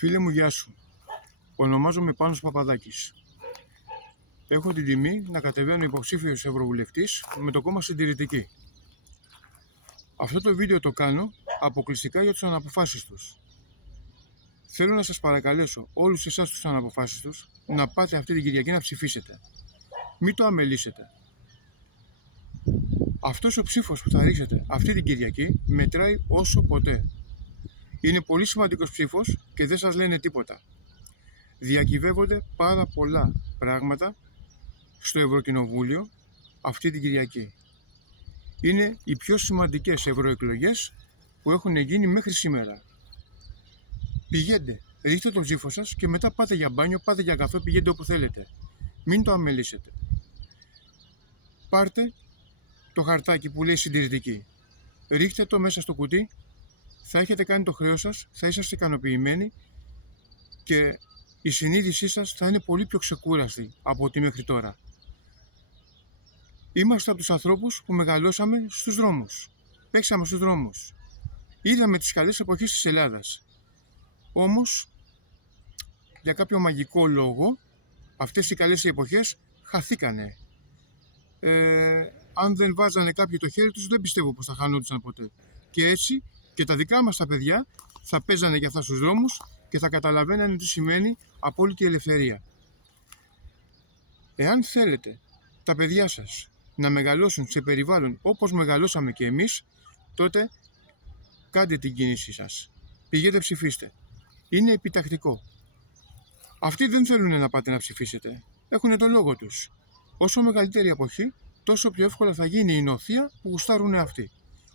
Φίλε μου, γεια σου. Ονομάζομαι Πάνος Παπαδάκης. Έχω την τιμή να κατεβαίνω υποψήφιος ευρωβουλευτής με το κόμμα Συντηρητική. Αυτό το βίντεο το κάνω αποκλειστικά για τους αναποφάσιστους. Θέλω να σας παρακαλέσω όλους εσάς τους αναποφάσιστους να πάτε αυτή την Κυριακή να ψηφίσετε. Μην το αμελήσετε. Αυτός ο ψήφος που θα ρίξετε αυτή την Κυριακή μετράει όσο ποτέ. Είναι πολύ σημαντικός ψήφος και δεν σας λένε τίποτα. Διακυβεύονται πάρα πολλά πράγματα στο Ευρωκοινοβούλιο αυτή την Κυριακή. Είναι οι πιο σημαντικές ευρωεκλογές που έχουν γίνει μέχρι σήμερα. Πηγαίνετε, ρίχτε τον ψήφο σας και μετά πάτε για μπάνιο, πάτε για καφέ, πηγαίνετε όπου θέλετε. Μην το αμελήσετε. Πάρτε το χαρτάκι που λέει Συντηρητική. Ρίχτε το μέσα στο κουτί, θα έχετε κάνει το χρέος σας, θα είσαστε ικανοποιημένοι και η συνείδησή σας θα είναι πολύ πιο ξεκούραστη από ό,τι μέχρι τώρα. Είμαστε από τους ανθρώπους που μεγαλώσαμε στους δρόμους. Παίξαμε στους δρόμους. Είδαμε τις καλές εποχές της Ελλάδας. Όμως, για κάποιο μαγικό λόγο, αυτές οι καλές εποχές χαθήκανε. Αν δεν βάζανε κάποιοι το χέρι τους, δεν πιστεύω πως θα χανόντουσαν ποτέ. Και έτσι και τα δικά μας τα παιδιά θα παίζανε για αυτά στους δρόμους και θα καταλαβαίνανε τι σημαίνει απόλυτη ελευθερία. Εάν θέλετε τα παιδιά σας να μεγαλώσουν σε περιβάλλον όπως μεγαλώσαμε και εμείς, τότε κάντε την κίνησή σας. Πηγαίνετε ψηφίστε. Είναι επιτακτικό. Αυτοί δεν θέλουν να πάτε να ψηφίσετε. Έχουν το λόγο τους. Όσο μεγαλύτερη εποχή, τόσο πιο εύκολα θα γίνει η νοθεία που γουστάρουν αυτοί.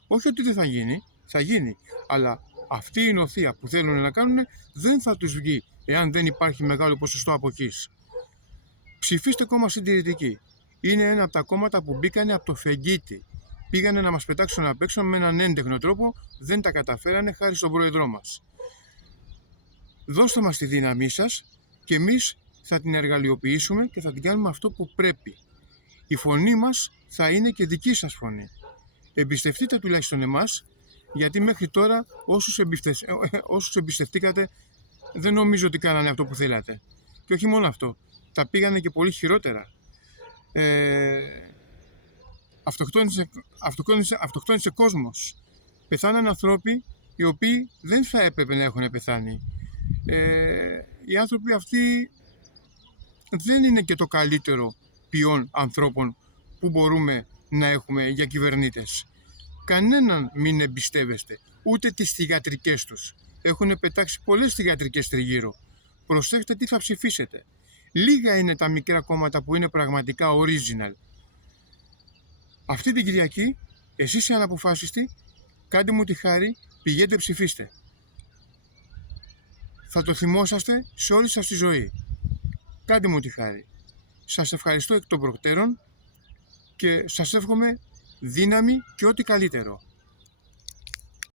Όχι ότι δεν θα γίνει, θα γίνει. Αλλά αυτή η νοθεία που θέλουν να κάνουν δεν θα τους βγει εάν δεν υπάρχει μεγάλο ποσοστό αποχής. Ψηφίστε κόμμα Συντηρητική. Είναι ένα από τα κόμματα που μπήκανε από το φεγγίτι. Πήγανε να μας πετάξουν απ' έξω με έναν έντεχνο τρόπο, δεν τα καταφέρανε χάρη στον πρόεδρό μας. Δώστε μας τη δύναμή σας και εμείς θα την εργαλειοποιήσουμε και θα την κάνουμε αυτό που πρέπει. Η φωνή μας θα είναι και δική σας φωνή. Εμπιστευτείτε τουλάχιστον εμάς, γιατί μέχρι τώρα όσους εμπιστευτήκατε δεν νομίζω ότι κάνανε αυτό που θέλατε. Και όχι μόνο αυτό, τα πήγανε και πολύ χειρότερα. Αυτοκτόνησε κόσμος. Πεθάναν ανθρώποι οι οποίοι δεν θα έπρεπε να έχουν πεθάνει. Οι άνθρωποι αυτοί δεν είναι και το καλύτερο ποιόν ανθρώπων που μπορούμε να έχουμε για κυβερνήτες. Κανέναν μην εμπιστεύεστε, ούτε τις θυγατρικές τους. Έχουν πετάξει πολλές θυγατρικές τριγύρω. Προσέχτε τι θα ψηφίσετε. Λίγα είναι τα μικρά κόμματα που είναι πραγματικά original. Αυτή την Κυριακή, εσείς οι αναποφάσιστοι, κάντε μου τη χάρη, πηγαίνετε ψηφίστε. Θα το θυμόσαστε σε όλη σας τη ζωή. Κάντε μου τη χάρη. Σας ευχαριστώ εκ των προτέρων και σας εύχομαι δύναμη και ό,τι καλύτερο.